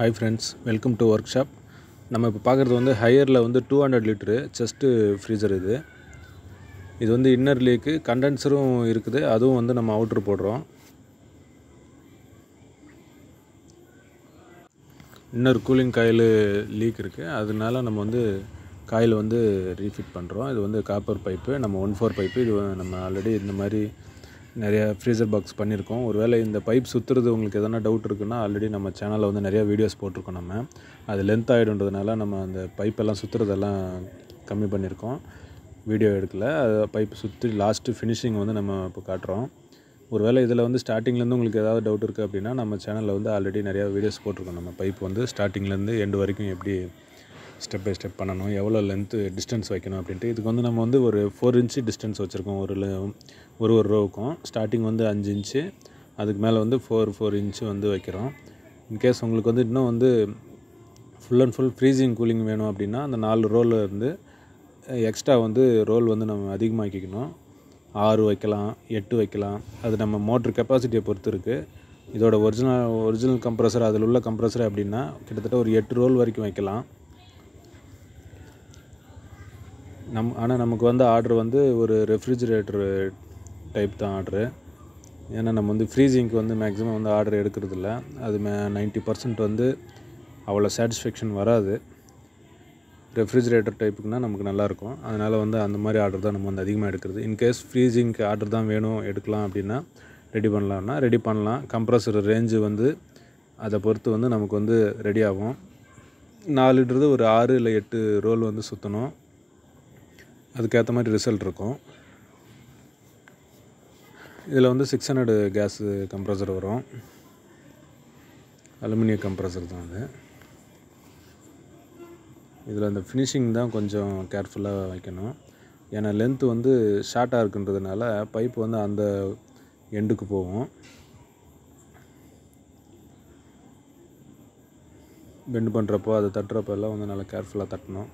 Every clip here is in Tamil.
Hi friends, welcome to work shop. நம்ம இப்போ பார்க்குறது வந்து ஹையரில் வந்து 200 லிட்டரு செஸ்ட்டு ஃப்ரீசர். இது வந்து இன்னர் லீக்கு கண்டென்சரும் இருக்குது. அதுவும் வந்து நம்ம அவுட்ரு போடுறோம். இன்னர் கூலிங் காயில் லீக் இருக்குது. அதனால நம்ம வந்து காயில் வந்து ரீஃபிட் பண்ணுறோம். இது வந்து காப்பர் பைப்பு, நம்ம 1/4 பைப்பு. இது நம்ம ஆல்ரெடி இந்த மாதிரி நிறையா ஃப்ரீசர் பாக்ஸ் பண்ணியிருக்கோம். ஒருவேளை இந்த பைப் சுற்றுறது உங்களுக்கு எதனா டவுட் இருக்குன்னா, ஆல்ரெடி நம்ம சேனலில் வந்து நிறையா வீடியோஸ் போட்டிருக்கோம். நம்ம அது லென்த் ஆகிடுன்றதுனால நம்ம அந்த பைப்பெல்லாம் சுற்றுறதெல்லாம் கம்மி பண்ணியிருக்கோம். வீடியோ எடுக்கல. அது பைப் சுற்றி லாஸ்ட்டு ஃபினிஷிங் வந்து நம்ம இப்போ காட்டுறோம். ஒருவேளை இதில் வந்து ஸ்டார்டிங்லேருந்து உங்களுக்கு ஏதாவது டவுட் இருக்குது அப்படின்னா, நம்ம சேனலில் வந்து ஆல்ரெடி நிறையா வீடியோஸ் போட்டிருக்கோம். நம்ம பைப் வந்து ஸ்டார்டிங்லேருந்து எண்டு வரைக்கும் எப்படி ஸ்டெப் பை ஸ்டெப் பண்ணணும், எவ்வளோ லென்த்து டிஸ்டன்ஸ் வைக்கணும் அப்படின்ட்டு. இதுக்கு வந்து நம்ம வந்து ஒரு 4 இன்ச்சு டிஸ்டன்ஸ் வச்சுருக்கோம். ஒரு ரோவுக்கும் ஸ்டார்டிங் வந்து 5 இன்ச்சு, அதுக்கு மேலே வந்து 4 இன்ச்சு வந்து வைக்கிறோம். இன்கேஸ் உங்களுக்கு வந்து இன்னும் வந்து full and full freezing cooling வேணும் அப்படின்னா, அந்த 4 ரோலில் இருந்து எக்ஸ்ட்ரா வந்து ரோல் வந்து நம்ம அதிகமாக்கிக்கணும். 6 வைக்கலாம், 8 வைக்கலாம். அது நம்ம மோட்ரு கெப்பாசிட்டியை பொறுத்து இருக்குது. இதோட ஒரிஜினல் கம்ப்ரஸர், அதில் உள்ள கம்ப்ரஸர் அப்படின்னா கிட்டத்தட்ட ஒரு 8 ரோல் வரைக்கும் வைக்கலாம். ஆனால் நமக்கு வந்து ஆர்டர் வந்து ஒரு ரெஃப்ரிஜிரேட்டர் டைப் தான் ஆர்டரு. ஏன்னா நம்ம வந்து ஃப்ரீசிங்க்கு வந்து மேக்ஸிமம் வந்து ஆர்டர் எடுக்கிறதில்ல. அது 90% வந்து அவ்வளோ சாட்டிஸ்ஃபேக்ஷன் வராது. ரெஃப்ரிஜிரேட்டர் டைப்புக்குனால் நமக்கு நல்லாயிருக்கும். அதனால் வந்து அந்த மாதிரி ஆர்டர் தான் நம்ம வந்து அதிகமாக எடுக்கிறது. இன்கேஸ் ஃப்ரீசிங்க்கு ஆர்டர் தான் வேணும், எடுக்கலாம் அப்படின்னா ரெடி பண்ணலாம். கம்ப்ரஸர் ரேஞ்சு வந்து அதை பொறுத்து வந்து நமக்கு வந்து ரெடி ஆகும். 4ன்றது ஒரு 6 இல்லை 8 ரோல் வந்து சுற்றணும். அதுக்கேற்ற மாதிரி ரிசல்ட் இருக்கும். இதில் வந்து 600 கேஸு கம்ப்ரஸர் வரும். அலுமினிய கம்ப்ரஸர் தான் அது. இதில் அந்த ஃபினிஷிங் தான் கொஞ்சம் கேர்ஃபுல்லாக வைக்கணும். ஏன்னா லென்த்து வந்து ஷார்ட்டாக இருக்குன்றதுனால பைப் வந்து அந்த எண்டுக்கு போகும். பெண்ட் பண்ணுறப்போ அதை தட்டுறப்போ எல்லாம் வந்து நல்லா கேர்ஃபுல்லாக தட்டணும்.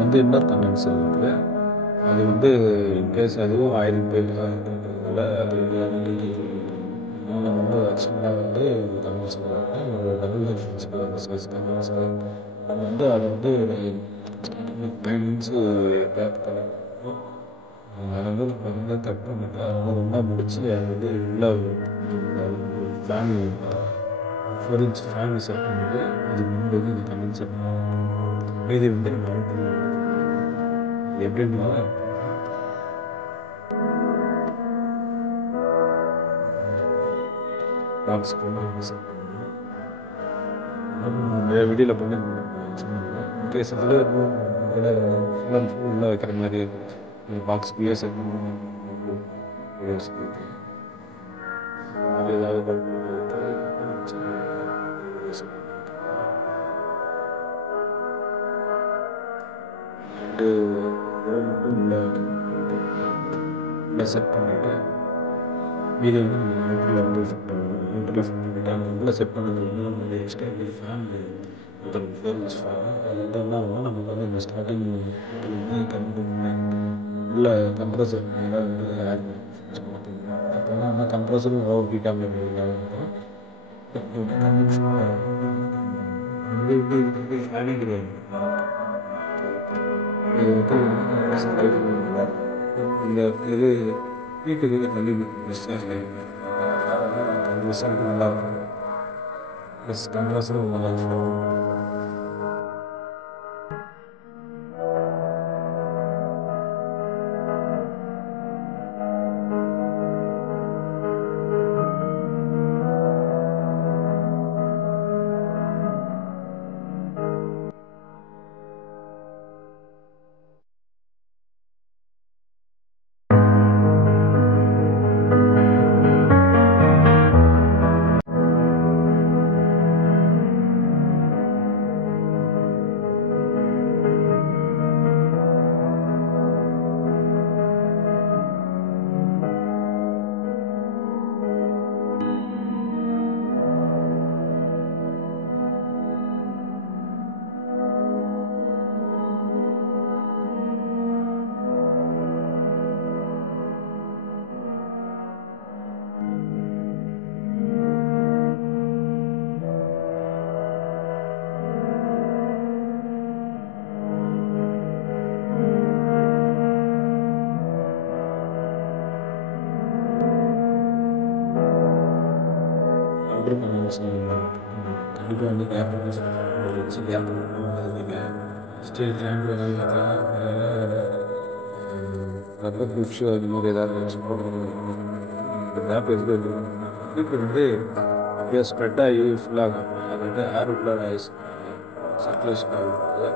வந்து இன்னர் கண்டென்சர் இருக்குது. அது வந்து இன்கேஸ் அதுவும் ஆயில் பைப் தான் இருக்கிறதுனால அது நம்ம வந்து சின்னதாக வந்து கன்வென்ஸ் பண்ணுவாங்க. ஒரு டபுள் சைஸ் கன்வென்ஸ் நம்ம வந்து அதை வந்து 9 இன்ச்சு கேப் கலக்கும். அதை வந்து நம்ம கட் பண்ணிட்டு அதை வந்து ஒன்றா முடிச்சு அதை வந்து உள்ள ஃபேன் 4 இன்ச் ஃபேன் செட் பண்ணிட்டு இதுக்கு முன்னாடி வந்து இது கன்வென்ஸ் செட் பண்ணுவோம். மீதி வந்து நம்ம எப்படின்னா பாக்ஸ்க்கு வந்து செட் பண்ணுவோம். நிறைய வீடியோவில் பண்ணி பேசுறது ஃபுல் அண்ட் ஃபுல்லாக வைக்கிற மாதிரி பாக்ஸ்க்குள்ளேயே செட் பண்ணுவோம். ஏதாவது செட் பண்ணிட்டு மீதி வந்து நம்ம நியூட்ரலில் வந்து செட் பண்ணுவோம். நியூட்ரலில் செட் பண்ணிவிட்டு அந்த உள்ள செட் பண்ணது வந்து நம்ம எக்ஸ்ட்ரா ஃபேன் ஒரு 4 இன்ச் ஃபேன் அது வந்து என்ன ஆகும்னா நமக்கு வந்து இந்த ஸ்டார்டிங் உள்ள கம்ப்ரஸர் ஏதாவது வந்து ஆட் அப்போ என்ன கம்ப்ரஸரும் ஓவர் ஹீட் ஆகாமல் இருக்கும். ஃபேனிங் கிடையாது. இந்த இது வீட்டுக்கு தள்ளி ரிசல்ட் நல்லா இருக்கும். ப்ளஸ் கம்ப்ரஸரும் நல்லா இருக்கும். கண்டிப்பாக வந்து கேப் வச்சு கேப் ஸ்டேட் லேண்ட் ரப்பர் குச்சி அது மாதிரி ஏதாவது வச்சு போடுறது. இந்த கேப் எதுக்கு வந்து அப்படியே ஸ்ப்ரெட் ஆகி ஃபுல்லாகும். அது வந்து ஏர் உள்ள சர்க்குலேஷன் ஆகுது.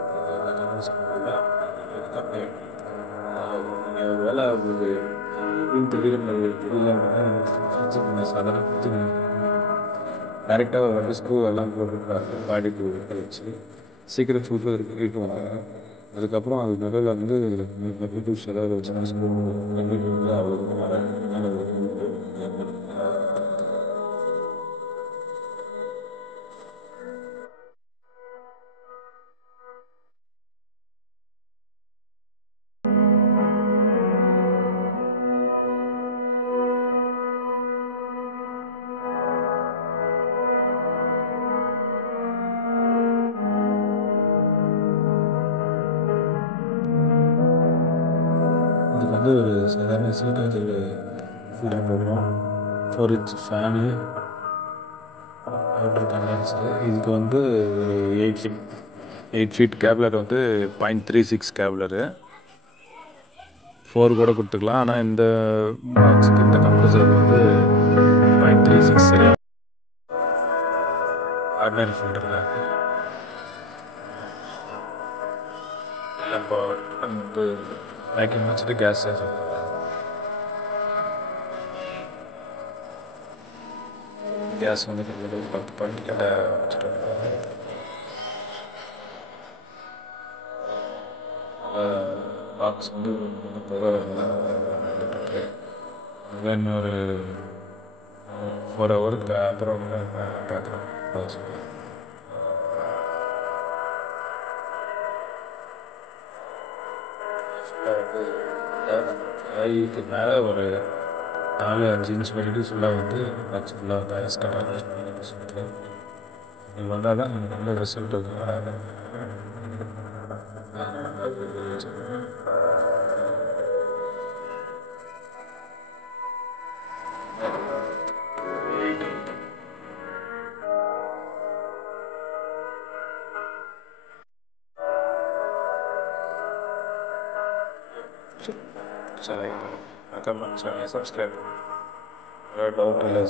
நீங்கள் ஒரு வேலை உங்களுக்கு தெரியல சாதாரண டேரெக்டாக வந்து ஸ்க்ரூ எல்லாம் போட்டுருக்காங்க. பாடிக்கு வச்சு சீக்கிரம் சூப்பர் இருக்குவாங்க. அதுக்கப்புறம் அது நடுவில் வந்து டூல்ஸ் ஏதாவது வச்சுன்னா ஸ்க்ரூ இதுக்கு வந்து ஒரு சாதாரண சீட்டு ஃபில்டர் போடுறோம். 4 இன்ச் ஃபேனு அவுட்டர் கண்டென்சரு. இதுக்கு வந்து ஒரு 8 ஃபீட் கேப்லர் வந்து 0.36 கேப்லரு 4 கூட கொடுத்துக்கலாம். ஆனால் இந்த பாக்ஸுக்கு இந்த கம்ப்ரஸருக்கு வந்து 0.36 சரியாக ஆர்டினரி ஃபில்டர் தான். இப்போ வந்து வேக்யூம் வச்சுட்டு கேஸ் வந்து 10 பாயிண்ட் கிட்ட வச்சுட்டு பாக்ஸ் வந்து இன்னொரு 4 ஹவருக்கு அப்புறம் பார்க்குறோம். மேலே ஒரு 4-5 இன்ச் வரைக்கும் ஃபுல்லாக வந்து வச்சு ஃபுல்லாக வந்து ஐஸ் கட் ஆகிடுச்சு. இது வந்தால் தான் நமக்கு நல்ல ரிசல்ட் இருக்கும். சரி, கமெண்ட், சப்ஸ்கிரைப். டவுட் இல்லை,